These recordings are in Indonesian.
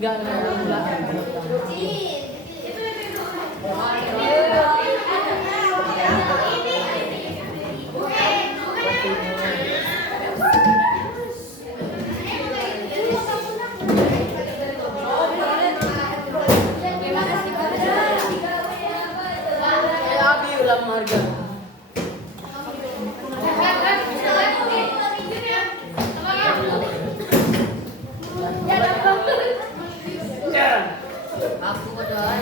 Enggak bulan. Harga. Aku berdoa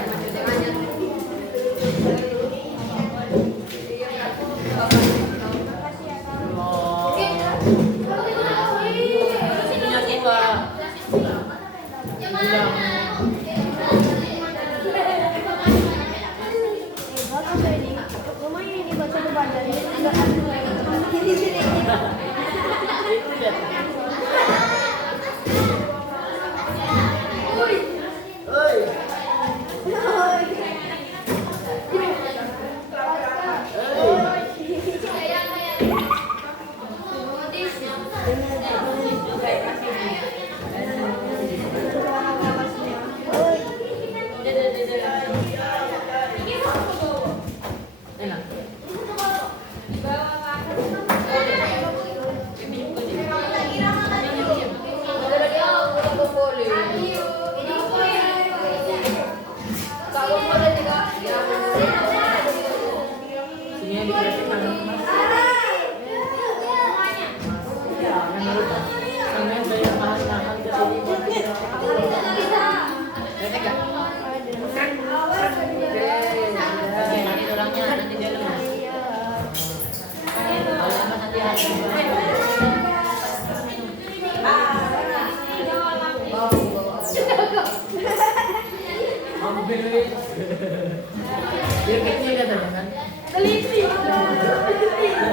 biar kecil kan jangan teliti jangan berlebihan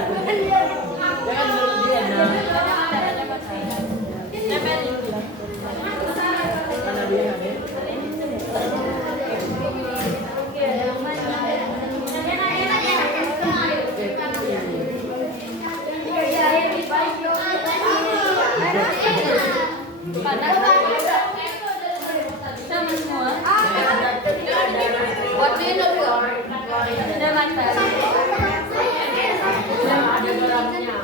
karena dia sama semua buat minum dong ada mata ada garamnya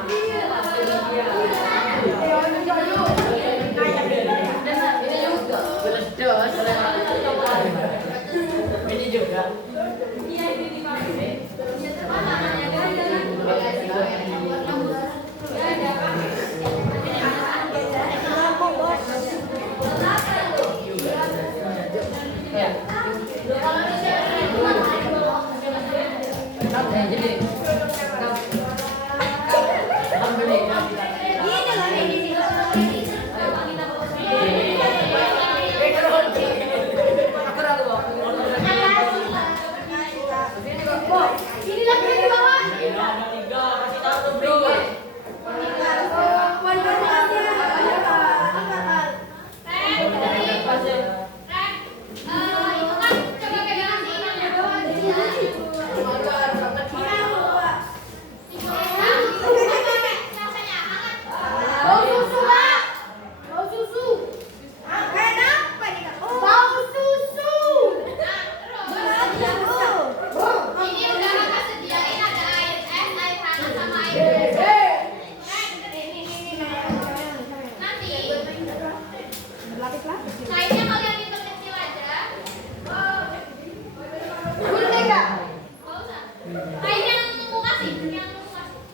ini juga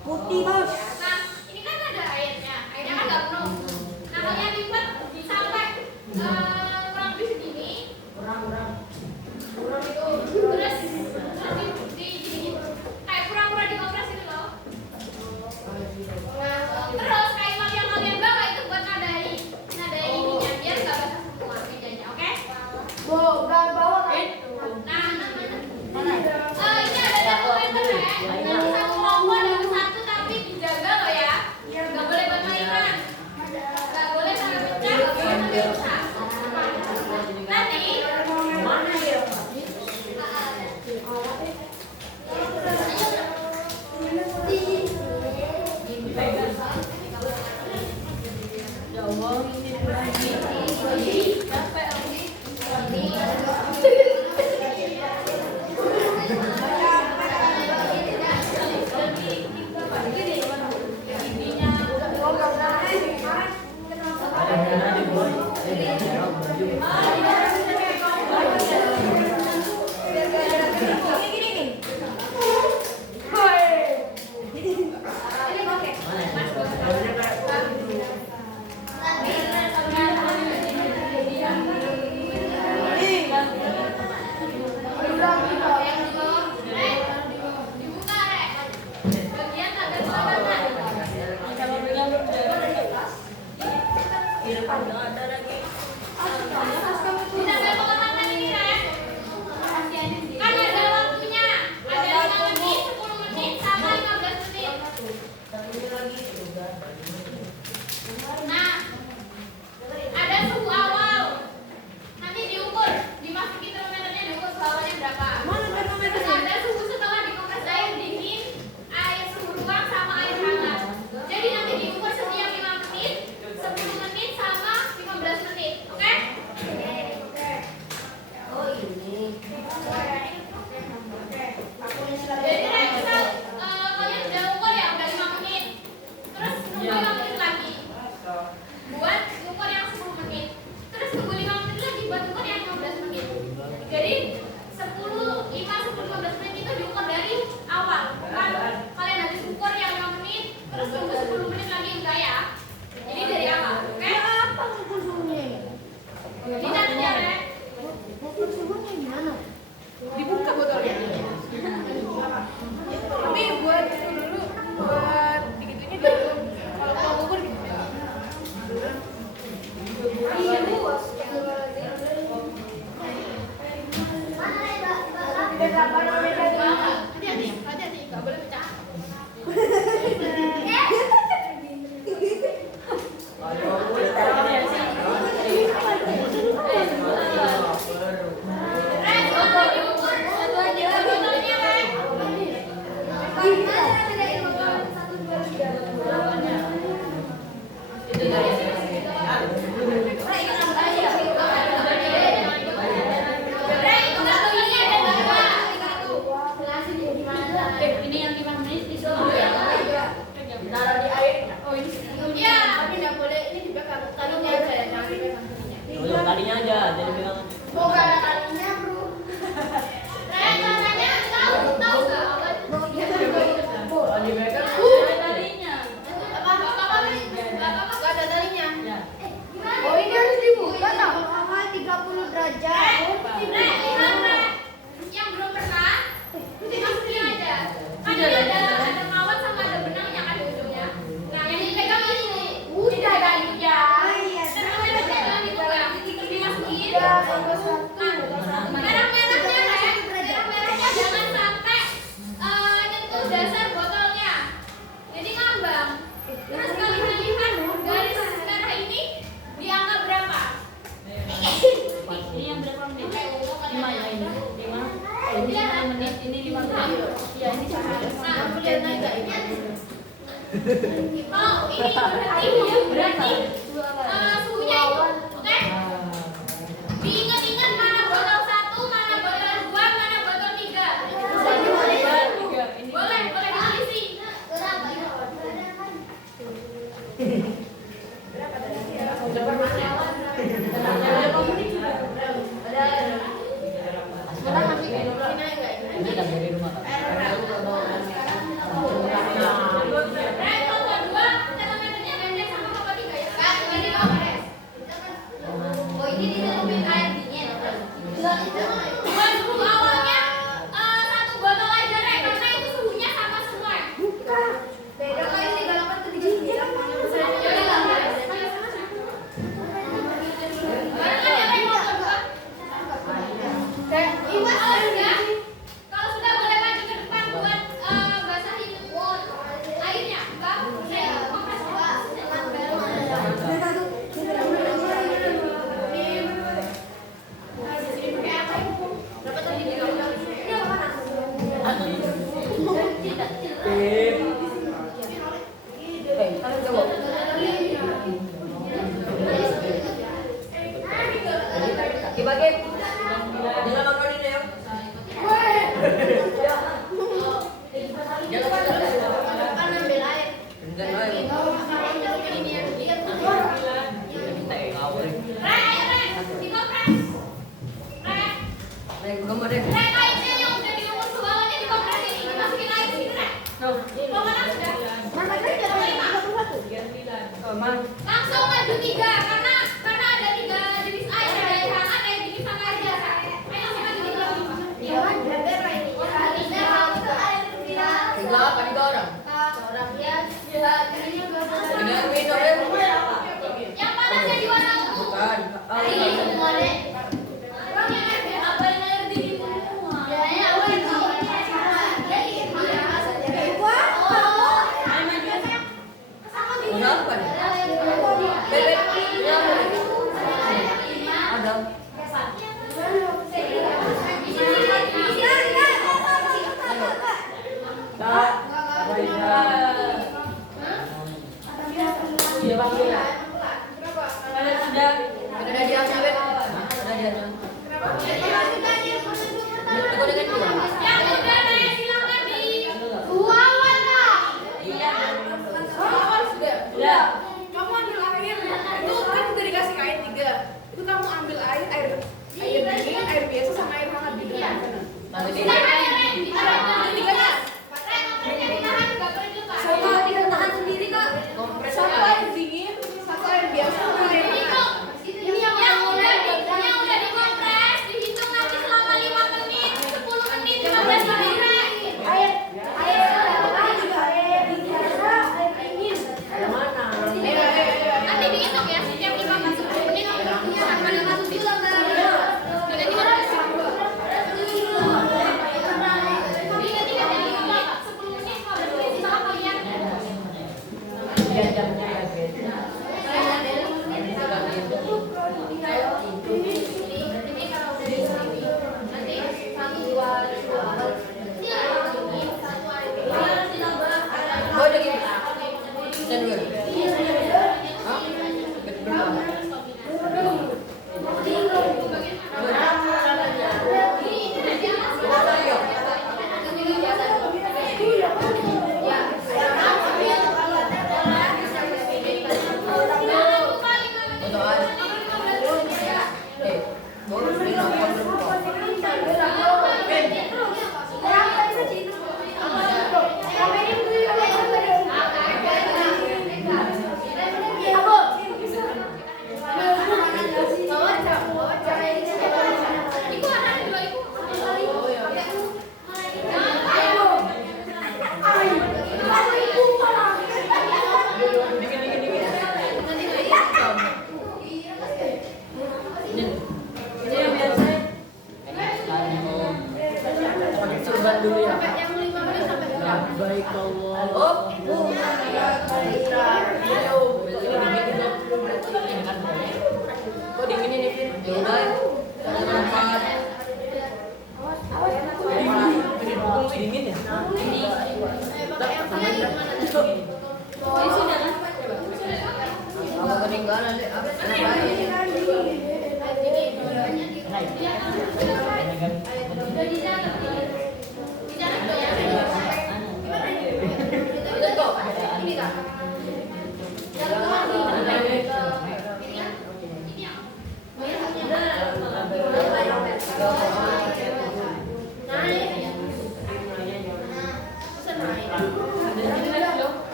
putih bos. Nah, ini kan ada airnya kan nggak penuh. Nah, kalian lipat sampai kurang lebih segini. Kurang itu. Terus di kayak pura-pura dikompres gitu loh. Nah, terus kain yang kalian bawa itu buat nadai ininya biar nggak basah semua mejanya, oke? Udah bawa kan? Nah, ini ada dokumenter ya. Satu kelompok dalam satu tapi dijaga loh ya. Nggak boleh bermain-main. Nggak boleh sampai pecah, nggak boleh sampai rusak. Nanti Mana ya? Ya Allah, ini capek. talinya aja, jadi bilang. Mau gak ada talinya, bro? Caranya tahu nggak? Kalau di mereka Talinya. Apa? Nggak ada talinya. Oh, ini harus dibuka tau? Sama 30 derajat. Yang belum pernah, dimasukin aja. Kan ini ada mawar sama ada benangnya kan di ujungnya. Nah, yang dipegang ini. Udah talinya. Terus jangan dibuka, terus dimasukin. Udah, sampai satu. Nah, merah-merahnya jangan sampai nyentuh dasar botolnya. Jadi ngambang. Terus kalian lihat garis merah ini di angka berapa? ini yang berapa menit? 5 ya ini. 5. Ini 5 menit, ini 5 menit. Iya, ini sehari. Nah, lihat aja ini. Oh, ini berarti suhunya itu, oke? Diingat-ingat mana botol 1, mana botol 2, mana botol 3. Boleh diisi. Ini kan dari rumah. Botol 2 termometernya beda sama botol 3 ya. Kak, ini kompres. Oh, ini ditutupin air dingin. Buat suhu awalnya satu botol aja deh, karena itu suhunya sama semua. Beda kali 38 ke 39. Yaudah, kompres. Barengan ya, Rey, botol 2. Kalau sudah boleh maju ke depan buat basahin airnya, Mbak. Saya kompres. Berapa tadi di kamar? Dibagi. Jangan makan ini ya. Depan ambil air. Rey, ayo Rey, dikompres. Rey. Rey, kainnya yang udah diukur ke bawahnya dikompres ini, dimasukin air sini, Rey. Pokoknya sudah. Mana kerja? 35. Langsung maju 3 karena ada 3 jenis air, ada air hangat, air dingin sama air biasa. Ayo langsung maju 35. Ya kan, berapa ini? Tiga apa? 3 orang. Orang ya, kayaknya Dengan minum ya. Yang panasnya di warna ungu. Bukan. ini semua deh. Orang yang apa yang air dingin semua. Kenapa nih? Bebek. Ada. Tak. Apa ini? Iya, Bang. Sudah. Ada di atas, Beb. Ada di atas. Yang udah Rey, silakan di Sudah. Kamu ambil air, itu kan udah dikasih kain 3. Itu kamu ambil air dingin, air biasa sama air hangat di dalam. Nanti di. Itu 3-nya. Sama Tahan sendiri kok. Kompres. satu air dingin, satu air biasa sama air hangat. Yang udah dikompres dihitung nanti selama 5 menit, 10 menit, 15 menit. Rey. Air juga air biasa, air dingin. Yang mana? Nanti dihitung ya setiap 15 10 menit sampai dengan 1 jam.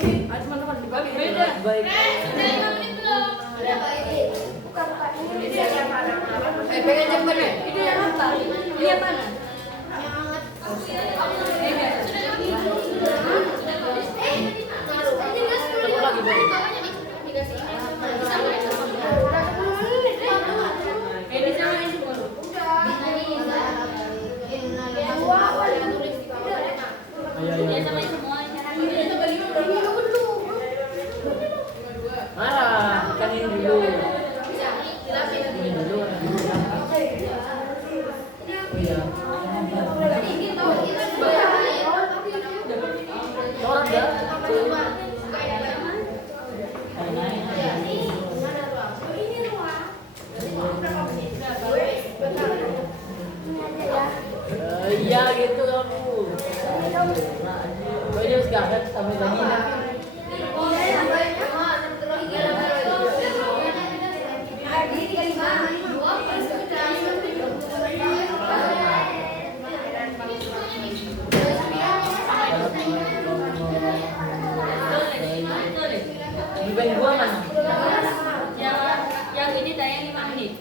teman-teman dibagi. Beda. Baik. Sudah 5 menit belum? Udah baik. Bukan Ini dia yang mana? Pengen cepet deh. Ini yang apa? Ini yang mana? Tunggu lagi, Boy. Ini sama ini semua. Ayo, Ini ayo. sama ini semua. Marah, kan ini dulu. Ini dulu. Oh iya. Orang dah. Iya gitu kamu. Kau juga sekarang sampai lagi nanti. Dibanding gua mana? Yang ini tayang 5 menit.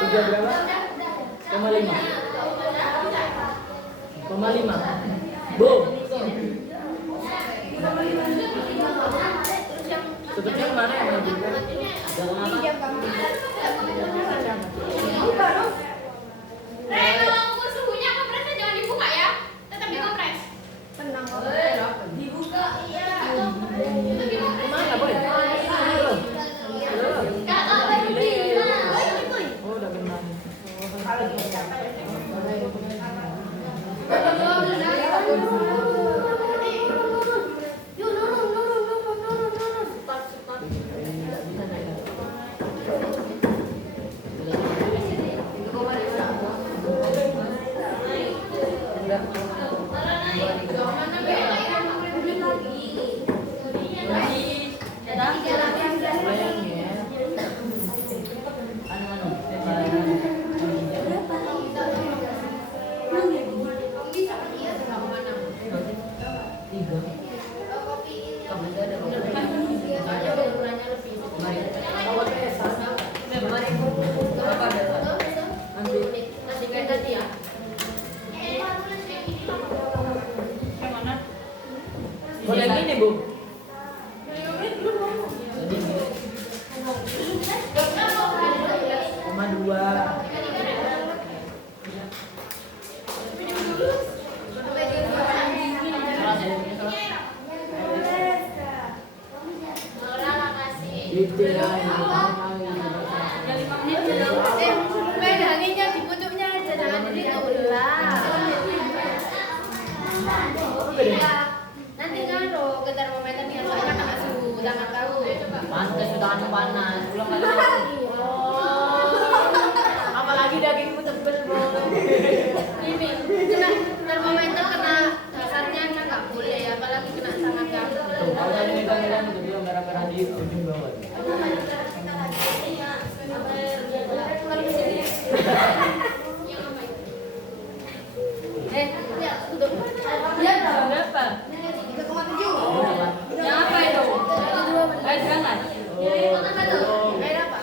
Tiga berapa? 0,5. 0,5. Bu. Tutupnya kemana ya? Jangan apa? Kalau ukur suhunya kompresnya jangan dibuka ya. Tetap dikompres. Dibuka, iya. Kemana, Boy? Belum. Belum. Oh, udah benar. Boleh gini, Bu. Koma 2. Gitu ya. Yang 5 menit belum. Peganginnya di pucuknya aja, jangan di situ lah. Nanti ngaruh ke termometernya, soalnya kena suhu tangan kamu. Pantes tanganmu panas. Belum lagi. Apalagi dagingmu tebel, Boy. Ini kena termometer kena dasarnya kan nggak boleh ya, apalagi kena tangan kamu. Tuh, kalau tadi megang-megang itu dia merah-merah di ujung bawah. Ya, untuk ya Berapa? 3,7. Yang apa itu? Ayo berangkat. Oh, Merah Pak.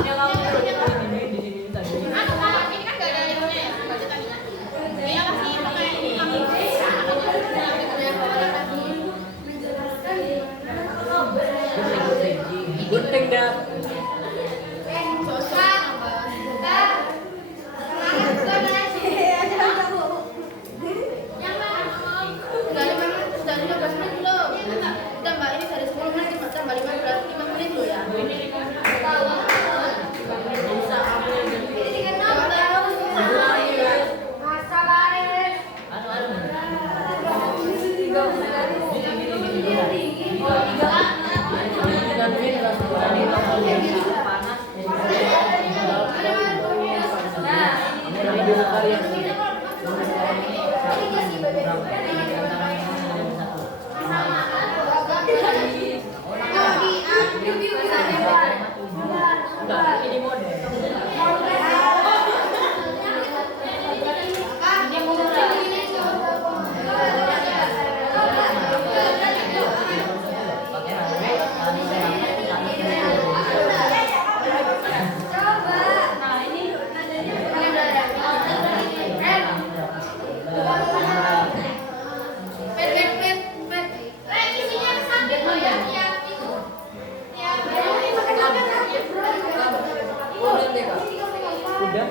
Yang kamu ini di sini tadi. Anu Kak, ini kan nggak ada ininya ya, nggak ada talinya. Dia kasih pakai ini kami. Gunting dah. Udah 15 menit belum? Udah Mbak, ini dari 10 menit tambah 5 menit loh ya. Bisa ambil ini model. Revisinya sampai yang itu. Udah.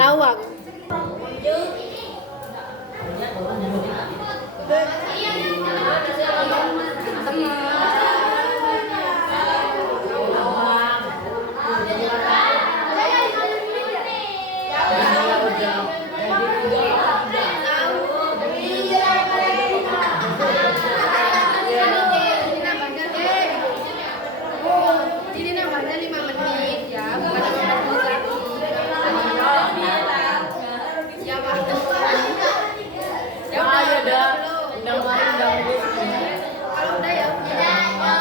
Tahu aku. Ini nambahnya 5 menit ya, bukan 15 menit lagi. Ya Pak. Ya udah, Udah. belum. Udah kemarin udah habis. Kalau udah ya. Ini apa?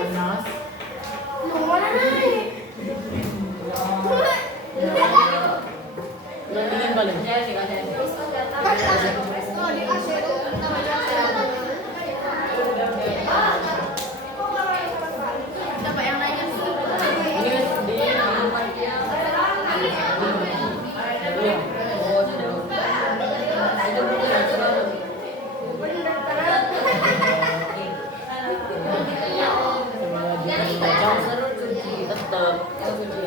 Panas. Udah dingin paling. Coba yang lainnya dulu. Ini di belum. Oh, sudah. Itu betul ya, sudah. Jauh seru cuci tetap. Cuci.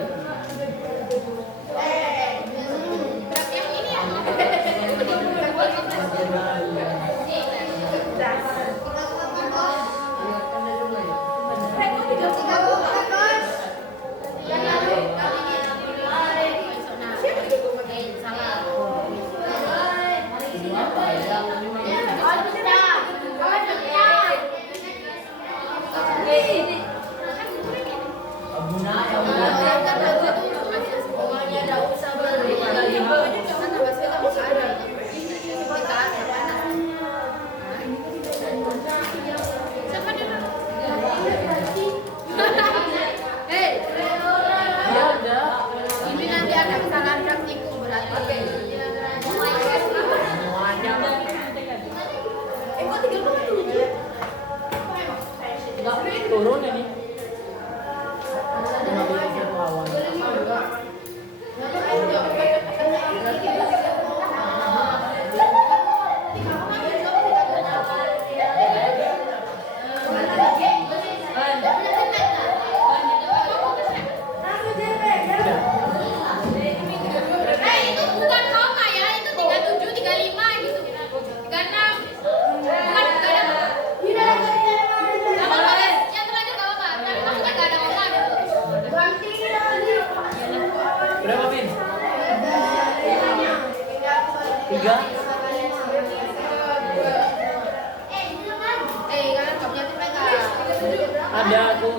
3. Kalian kopnya dipegang. Ada aku.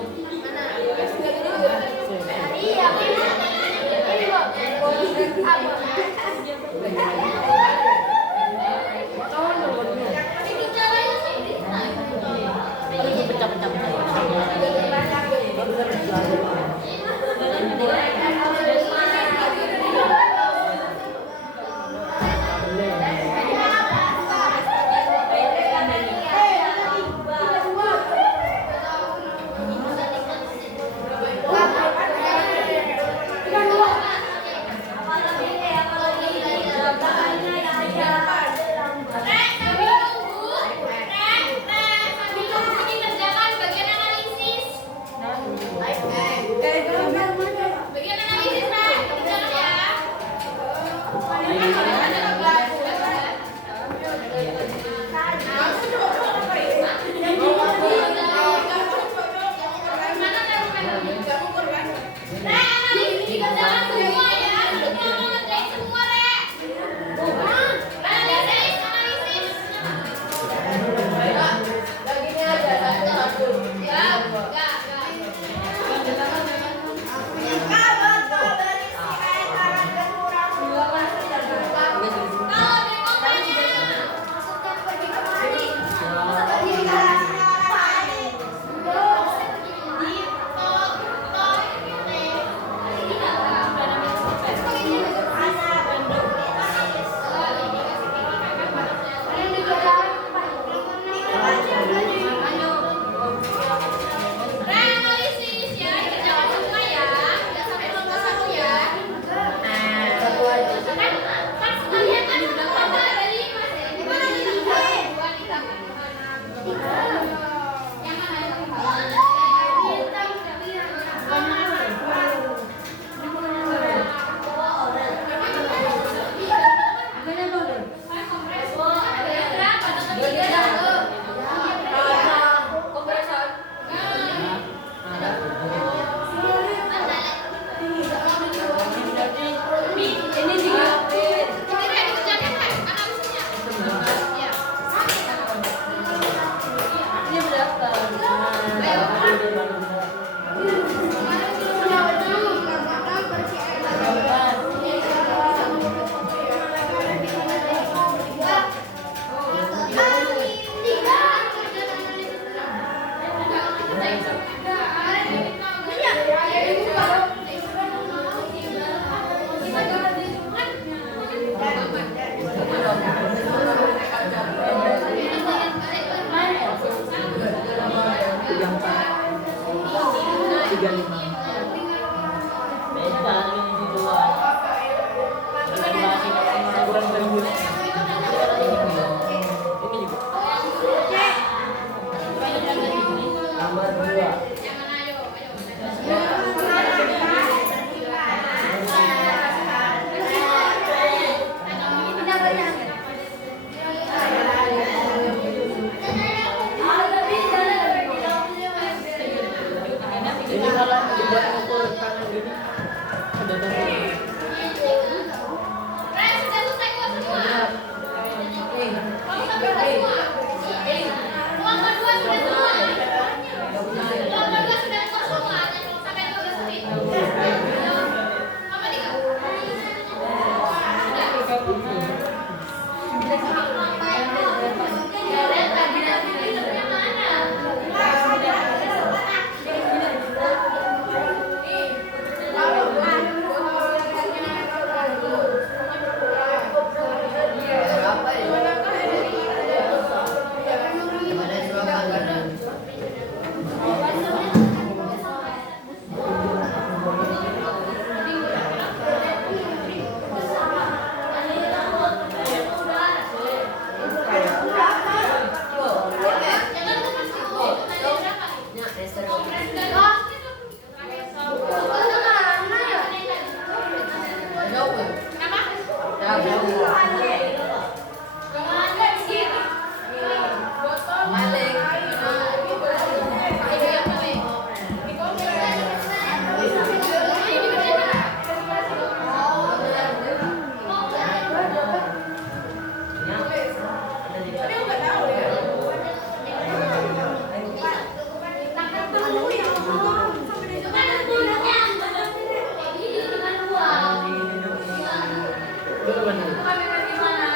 mana? Gimana?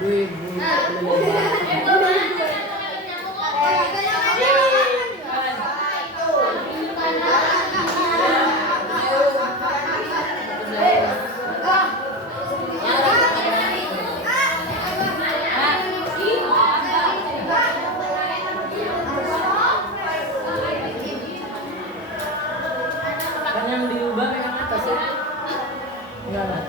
Duit. Kan yang diubah yang atas ya? Enggak lah.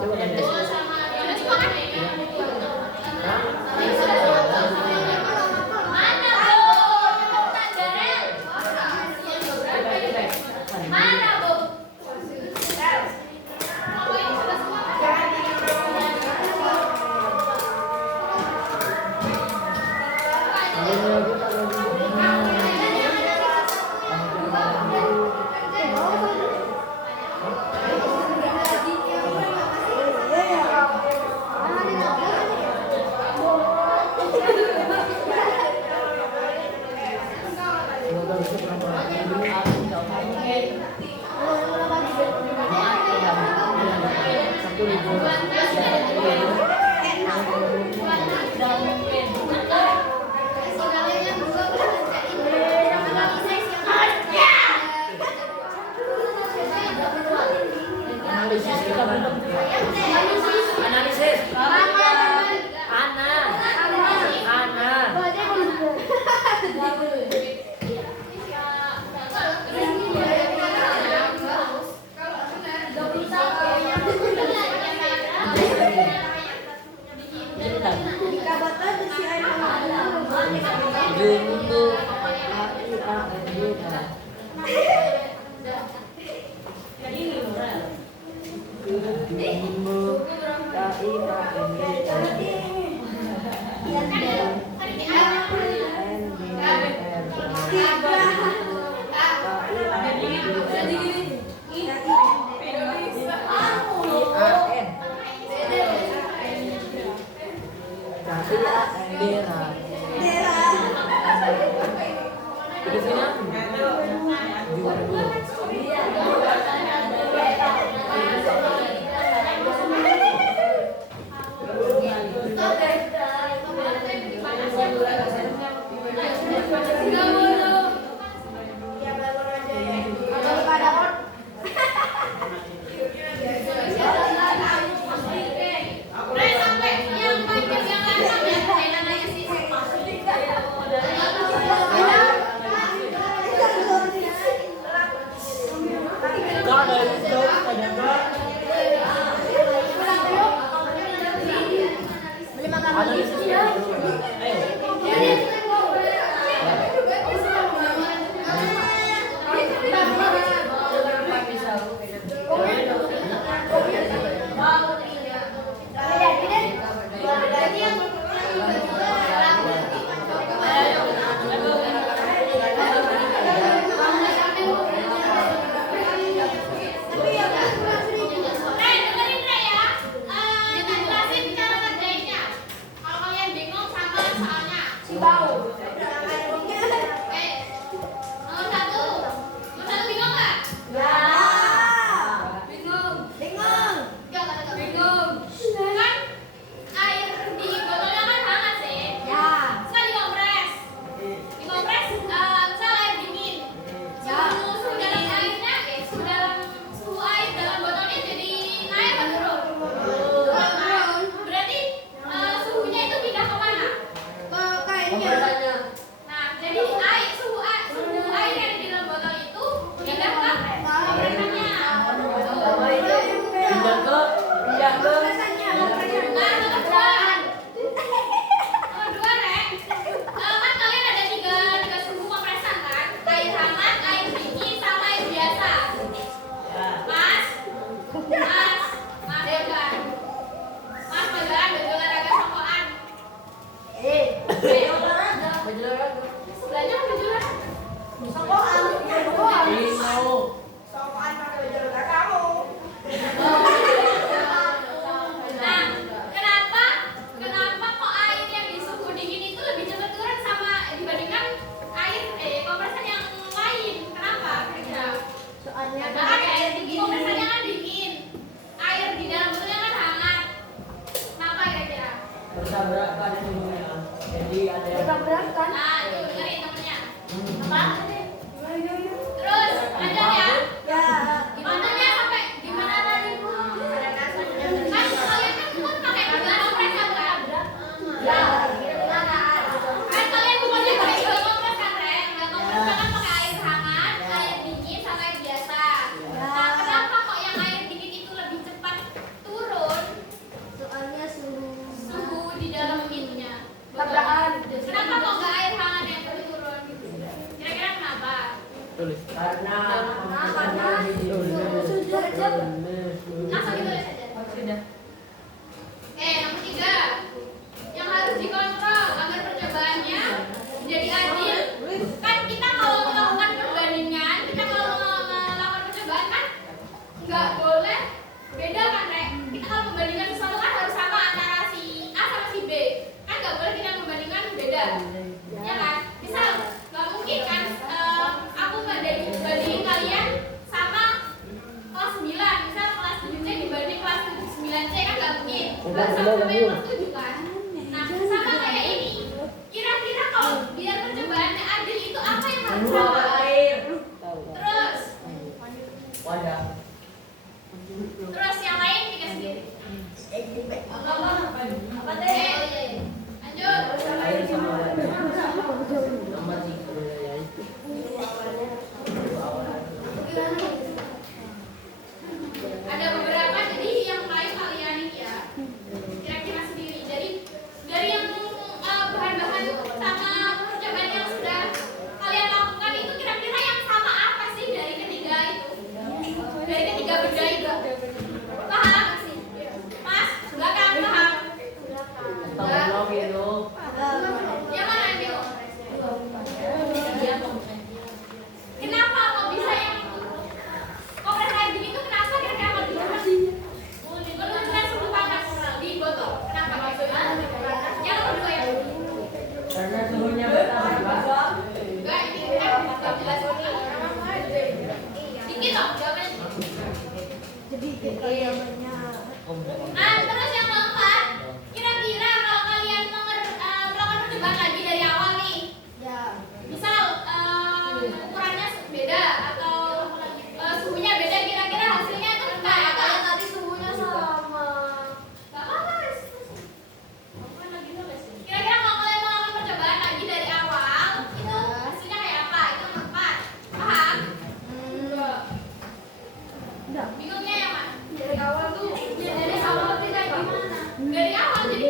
Coba kan tes. Semoga bisa pelan-pelan dulu. Satu ribu. Analisis kita belum. Analisis. Ana. Bentuk Sebelahnya baju Nah, itu dengerin temennya. Apa? Terus, lanjut ya. Contohnya sampai gimana tadi? Kan kalian kan pakai kompres kan? Kan kalian bukannya pakai kompres kan, Rek? Kompres kan pakai air hangat, air dingin, sama air biasa. Nah, kenapa kok yang air dingin itu lebih cepat turun? Soalnya Suhu di dalam ininya. Tabrakan. Kenapa kok nggak air hangat yang lebih turun? Kira-kira kenapa? Tulis. Karena Langsung ditulis aja. Sudah. Nomor 3 yang harus dikontrol agar percobaannya menjadi adil. Kan kita kalau melakukan perbandingan, kita kalau melakukan percobaan kan nggak boleh beda kan, Rek? Kita kalau membandingkan sesuatu kan harus sama antara si A sama si B. Kan nggak boleh kita membandingkan beda. Ya kan? Misal nggak mungkin kan aku bandingin kalian sama kelas 9, misal kelas 7C dibanding kelas 9C kan nggak mungkin. Sama yang kelas 7 kan. Nah, sama kayak ini. Kira-kira kalau biar percobaannya adil itu apa yang harus sama? Terus, wadah. terus yang lain kita sendiri. Apa deh? Lanjut. Air sama wadah. Nomor 3 ya. Ada beberapa, jadi yang lain kalian ini ya kira-kira sendiri. Jadi dari yang bahan-bahan sama percobaan yang sudah kalian lakukan itu kira-kira yang sama apa sih dari ketiga itu? Dari ketiga benda itu. Paham? Mas, belakang paham? Tahu blog itu. Yang mana itu? Kenapa kok bisa yang kompres air dingin itu kenapa kira-kira kok bisa? Menurunkan suhu panas di botol. Kenapa gitu? Yang nomor 2 ya? Karena suhunya bertambah. Enggak, ini kan belum jelas. Dikit dong jawabannya. Terus yang keempat, kira-kira kalau kalian melakukan percobaan lagi dari awal nih, misal ukurannya beda atau suhunya beda, kira-kira hasilnya itu enggak apa? tadi suhunya sama. Enggak apa-apa. Kira-kira kalau kalian melakukan percobaan lagi dari awal, itu hasilnya kayak apa? Itu nomor 4. Paham? Bingungnya ya, Mas? Dari awal tuh Dari awal tidak gimana? Dari awal jadi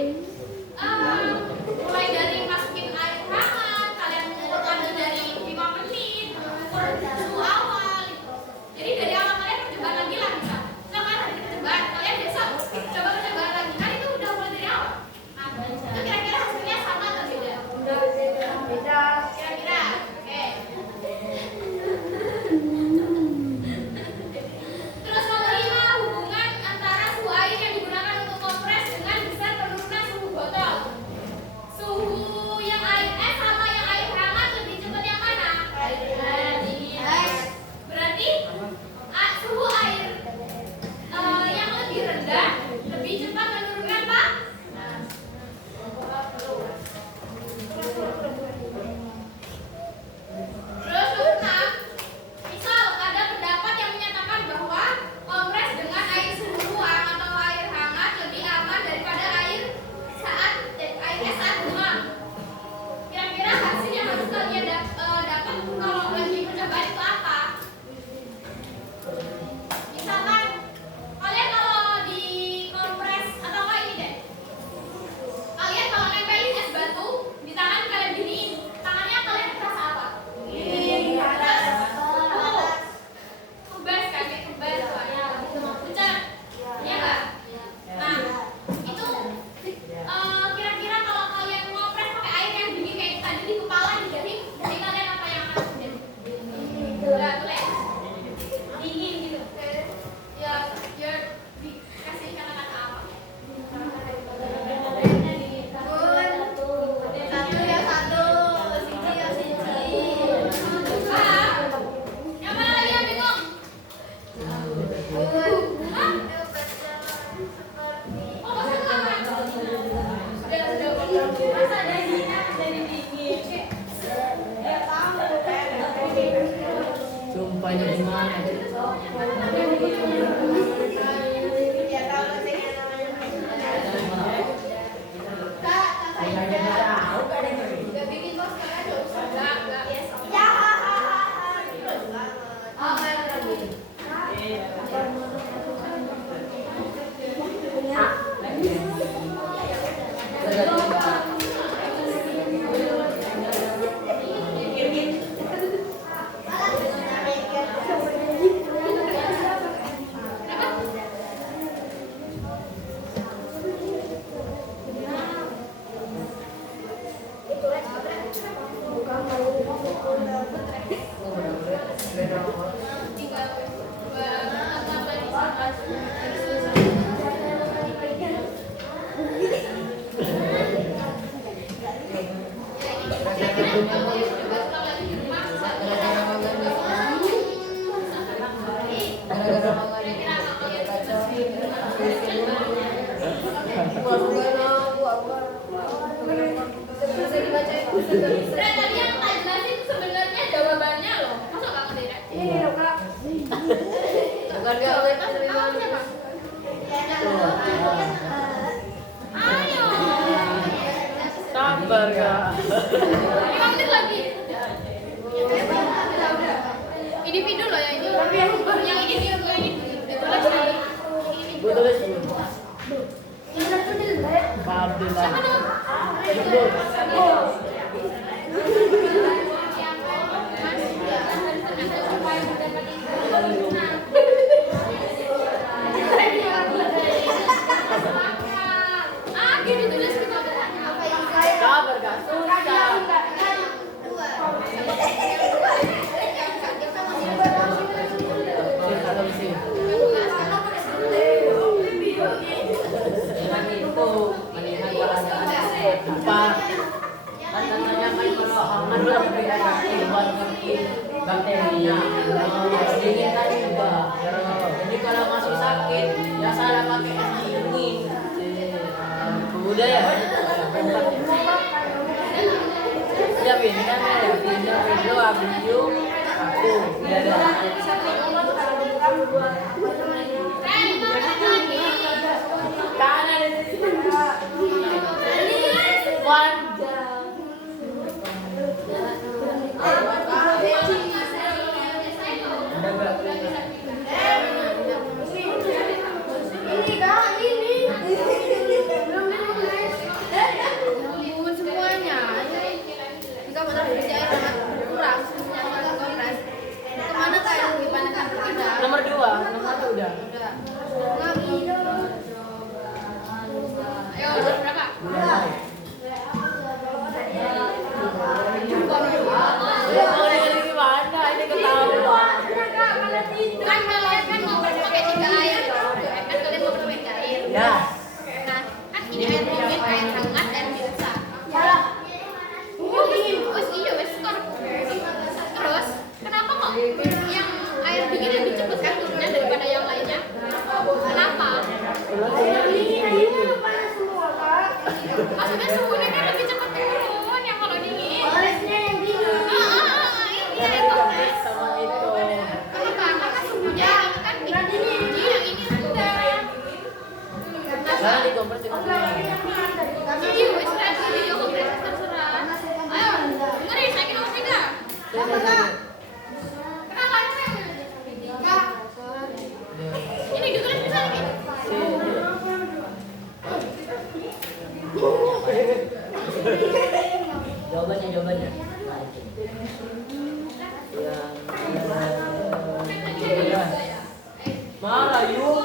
mulai dari masukin air hangat, kalian ambil dari 5 menit, ukur suhu awal gitu. Jadi dari awal kalian percobaan lagi lah bisa. Misalkan hari percobaan, kalian besok coba percobaan lagi. Kan itu udah mulai dari awal. Nah, itu kira-kira hasilnya sama atau beda? beda. Kira-kira, oke. Terus nomor 5, hubungan antara suhu air yang digunakan untuk kompres dengan besar penurunan suhu botol. Suhu yang air es sama yang air hangat lebih cepat yang mana? Dingin. Berarti suhu air yang lebih rendah lebih cepat menurunkan apa? Terus nomor 6, misal ada pendapat yang menyatakan bahwa kompres dengan air suhu ruang atau air hangat lebih aman daripada air es saat ruang. Kira-kira hasil yang harus kalian dapat kalau lagi percobaan itu apa? Misalkan kalian kalau di kompres atau apa ini deh, kalian kalau nempelin es batu di tangan kalian giniin, tangannya kalian merasa apa? Kebas kan, kayak kebas soalnya pucat, iya nggak? Nah, itu kira-kira kalau kalian ngopres pakai air yang dingin kayak tadi di kepala, di dahi kalian bapaknya di mana? Gak bikin kos sekarang gak usah. Enggak. Ya. Oh, kayak lagi. Tadi yang tak jelasin sebenarnya jawabannya loh. Masa gak ngerti? Ini loh kak. Ayo. Sabar kak. 5 menit lagi. Individu loh yang ini. Yang ini ditulis nih. Gue tulis dulu. Kabel lah. Gini tulis gitu. Sabar kak. Susah. Apa? Kan katanya kan kalau hangat tuh lebih efektif buat ngerti bakterinya. Dingin kan juga. Jadi kalau masih sakit, ya salah pakai es dingin. Udah ya. Udah ini kan ya video aku udah ada. Kanan di sini. Panjang. Ini kak, ini. Belum Semuanya. Jika mau bersih air hangat kurang, semuanya hangat kompres. Kemana kak yang dipanakan tidak? Nomor 2, nomor 1 udah. Udah. Ayo, nomor berapa? Ini gimana? Ini ketahuan. Kan kalian kan mau pakai 3 air loh. Kan kalian mau pakai 3 air. Ya. Nah, kan ini air dingin, air hangat, air biasa. Wes iya wes skor. Terus kenapa kok yang air dingin lebih cepat kan turunnya daripada yang lainnya? Kenapa? Maksudnya suhunya kan lebih cepat turun yang kalau dingin. Iya itu mas. Sama itu. Kenapa? Karena suhunya kan tinggi, yang ini rendah. Sekarang dikompres dengan Iya wes kan video kompres terserah. Ayo, dengerin naikin nomor 3. Kenapa? Ini ditulis bisa nih. Jawabannya. Marah yuk.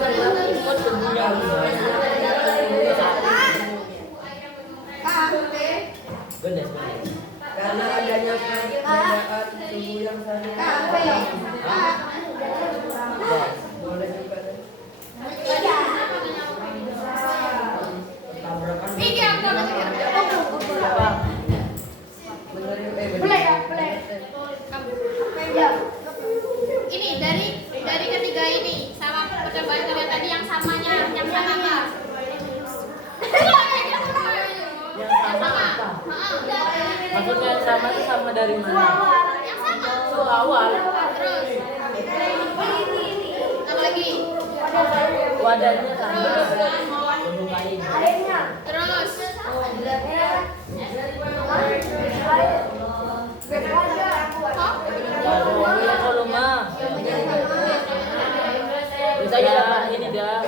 Ikut sebulan. Gede. Karena adanya perbedaan suhu yang sangat boleh juga deh. Tabrakan. Iki aku Apa? ini dari ketiga ini sama percobaan kalian tadi yang samanya yang sama nggak? Yang sama apa? Maksudnya yang sama itu sama dari mana? Yang sama. Itu awal. Terus apa lagi? Wadahnya sama. Bentuk kain. Terus Iya kalau mah. Bisa ya ini dah.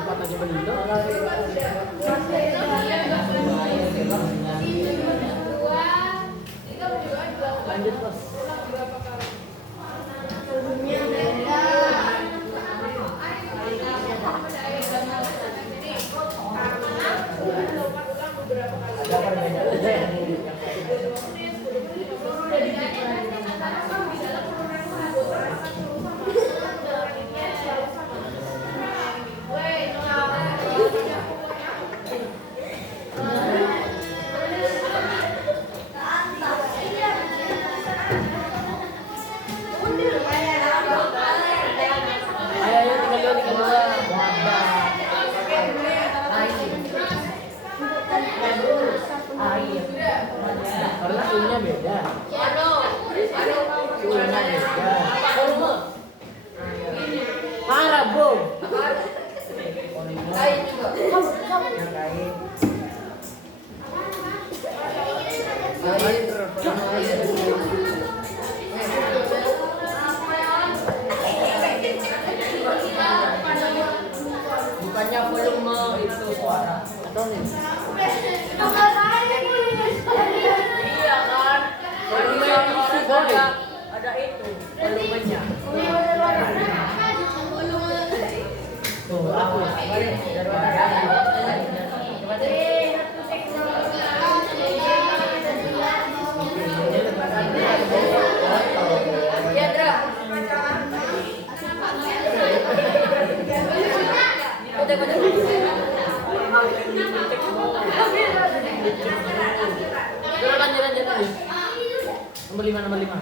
Empat aja bentuk. Lanjut bos. Ada perbedaan. Ayo tinggal dua. Air. Karena suhunya beda. Suhunya beda. Volume. Parah bro. Kain juga. Yang kain. Bukannya volume itu suara. Atau nih? Iya kan? Volume itu ada itu volumenya. Tuh, aku. Lanjut. Nomor 5.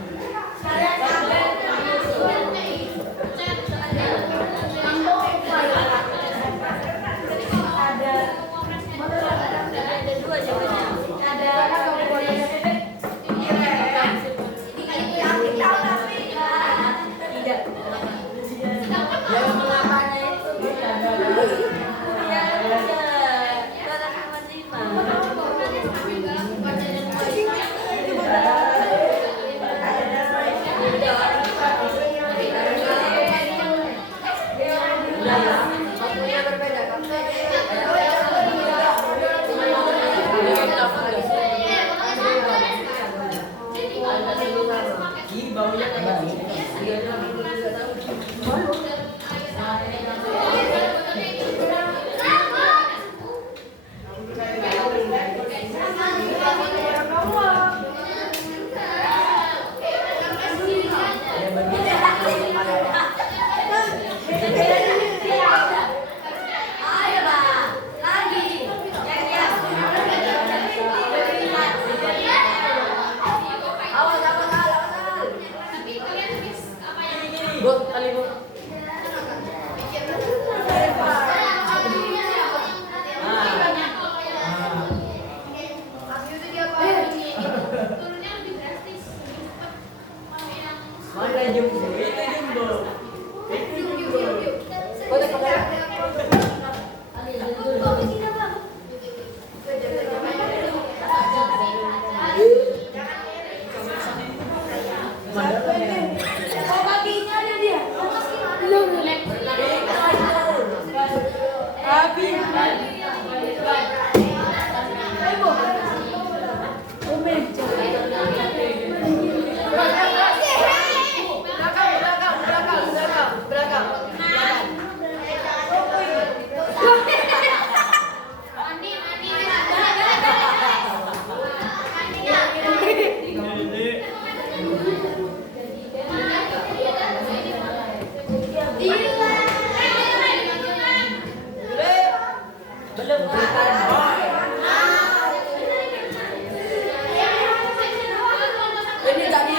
Ini tadi.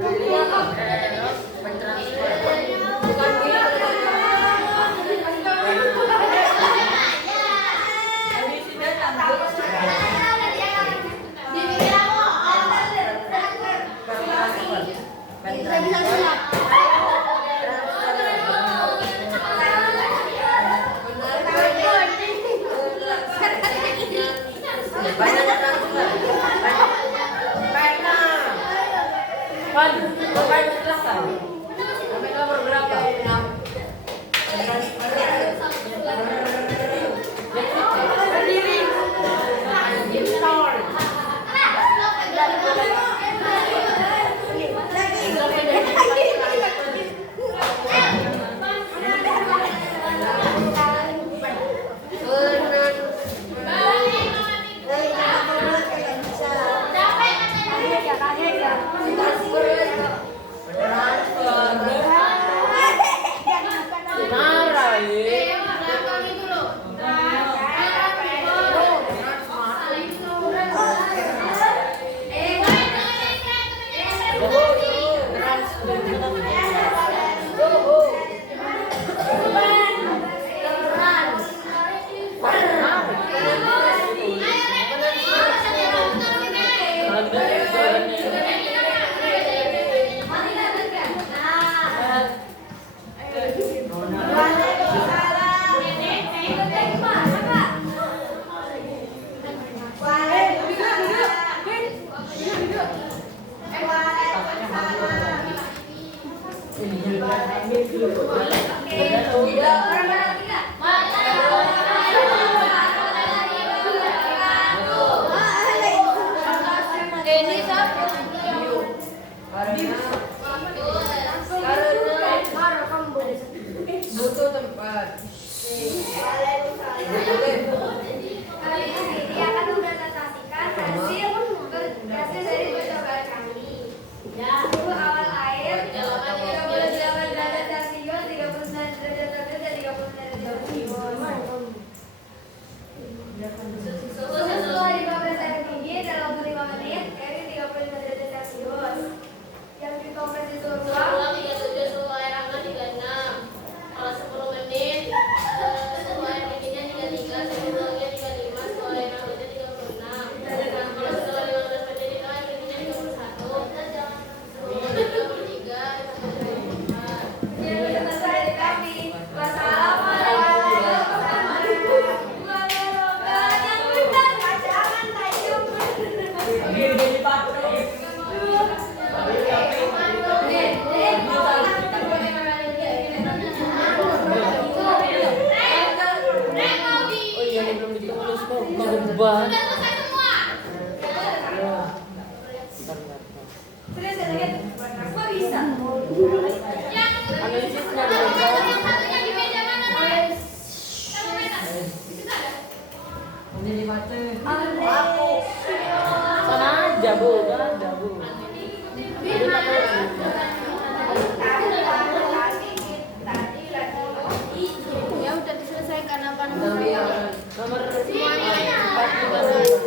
Ini apa? Bukan gitu. Kita bisa sulap. Banyak transfer. Pena. Pan, pemain selesai. Sampai nomor berapa? Berdiri. Butuh tempat. Ini akan mempresentasikan hasil dari percobaan kami. Suhu awal air 38 derajat Celcius, 39 derajat Celcius, dan 39 derajat Celcius. Suhu setelah 15 air tinggi dalam 5 menit, yaitu 35 derajat Celcius. Yang dikompres di suhu ruang 37, suhu air hangat 36. Kalau 10 menit, suhu air dinginnya 33, suhu ruangnya 35, suhu air hangatnya 36. Kalau setelah 15 menit itu air dinginnya 21, suhu ruangnya 33, Jadi selesai kami. Wassalamualaikum warahmatullahi wabarakatuh. Yang benar, jangan tajam. Oh iya, ini belum ditulis kok. Beban. Sudah selesai semua. Sudah selesai. Kok bisa? Yang Analisisnya yang belum. satunya di meja mana, Noel? Kamu mana? Di situ ada? Ini di mata. Sana aja, Bu. Sana aja, Bu. Ya udah diselesaikan apa Tapi namanya? yang Nomor Semuanya. 4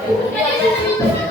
Itu dia.